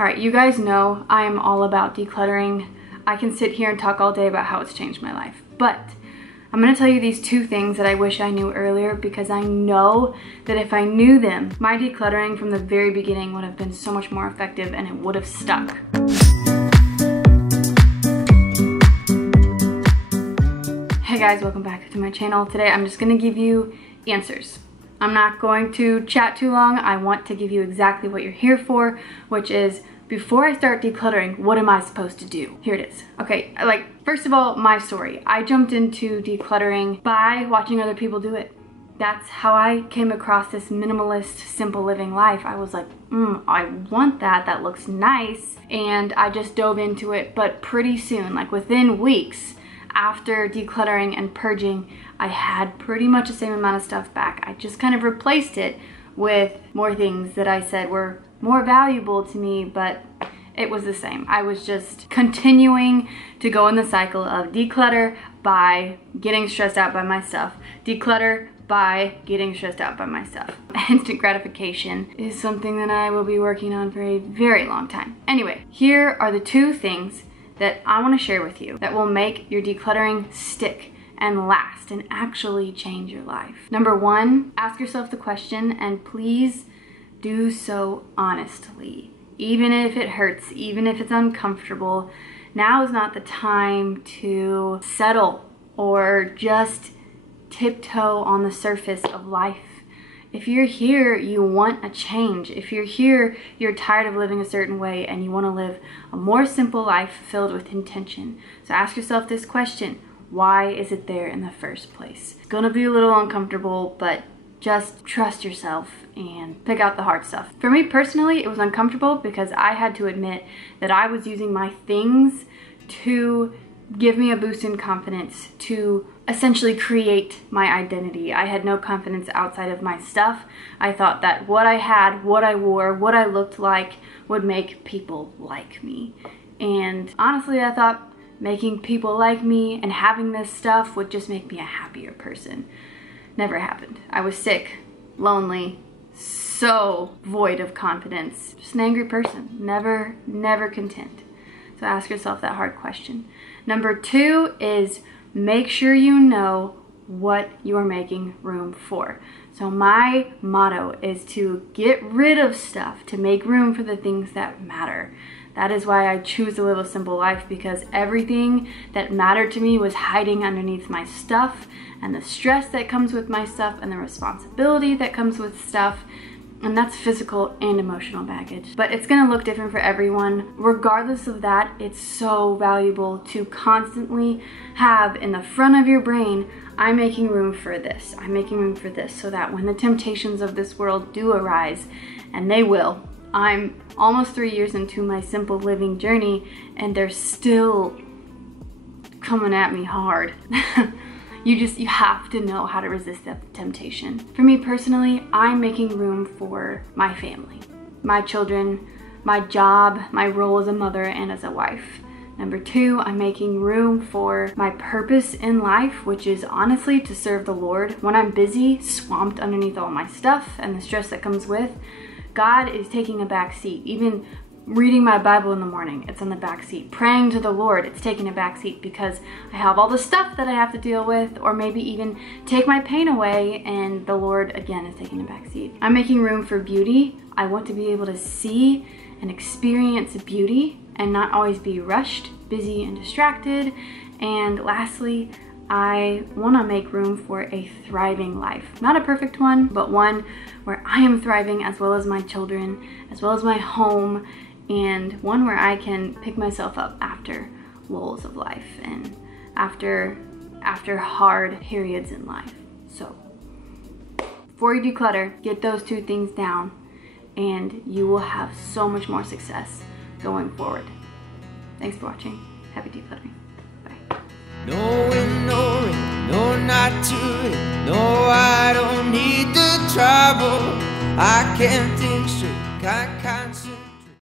Alright, you guys know I am all about decluttering. I can sit here and talk all day about how it's changed my life, but I'm going to tell you these 2 things that I wish I knew earlier, because I know that if I knew them, my decluttering from the very beginning would have been so much more effective and it would have stuck. Hey guys, welcome back to my channel. Today I'm just going to give you answers. I'm not going to chat too long. I want to give you exactly what you're here for, which is, before I start decluttering, what am I supposed to do? Here it is. Okay, first of all, my story. I jumped into decluttering by watching other people do it. That's how I came across this minimalist, simple living life. I was like, I want that. That looks nice. And I just dove into it, but pretty soon, like within weeks, after decluttering and purging, I had pretty much the same amount of stuff back. I just kind of replaced it with more things that I said were more valuable to me, but it was the same. I was just continuing to go in the cycle of declutter by getting stressed out by my stuff, declutter by getting stressed out by my stuff. Instant gratification is something that I will be working on for a very long time. Anyway, here are the 2 things that I want to share with you that will make your decluttering stick and last and actually change your life. Number 1, ask yourself the question, and please do so honestly. Even if it hurts, even if it's uncomfortable, now is not the time to settle or just tiptoe on the surface of life. If you're here, you want a change. If you're here, you're tired of living a certain way and you want to live a more simple life filled with intention. So ask yourself this question: why is it there in the first place? It's gonna be a little uncomfortable, but just trust yourself and pick out the hard stuff. For me personally, it was uncomfortable because I had to admit that I was using my things to give me a boost in confidence, to essentially create my identity. I had no confidence outside of my stuff. I thought that what I had, what I wore, what I looked like would make people like me. And honestly, I thought making people like me and having this stuff would just make me a happier person. Never happened. I was sick, lonely, so void of confidence, just an angry person, never content. So ask yourself that hard question. Number 2 is make sure you know what you are making room for. So my motto is to get rid of stuff to make room for the things that matter. That is why I choose to live a simple life, because everything that mattered to me was hiding underneath my stuff, and the stress that comes with my stuff and the responsibility that comes with stuff. And that's physical and emotional baggage. But it's gonna look different for everyone. Regardless of that, it's so valuable to constantly have in the front of your brain, I'm making room for this, I'm making room for this, so that when the temptations of this world do arise, and they will, I'm almost 3 years into my simple living journey, and they're still coming at me hard. You have to know how to resist that temptation. For me personally, I'm making room for my family, my children, my job, my role as a mother and as a wife. Number 2, I'm making room for my purpose in life, which is honestly to serve the Lord. When I'm busy, swamped underneath all my stuff and the stress that comes with, God is taking a back seat. Even reading my Bible in the morning, it's on the back seat. Praying to the Lord, it's taking a back seat because I have all the stuff that I have to deal with, or maybe even take my pain away, and the Lord again is taking a back seat. I'm making room for beauty. I want to be able to see and experience beauty and not always be rushed, busy, and distracted. And lastly, I want to make room for a thriving life. Not a perfect one, but one where I am thriving, as well as my children, as well as my home, and one where I can pick myself up after lulls of life and after hard periods in life. So before you declutter, get those 2 things down and you will have so much more success going forward. Thanks for watching. Happy decluttering. Bye. No, not to it. No, I don't need the trouble. I can't think straight.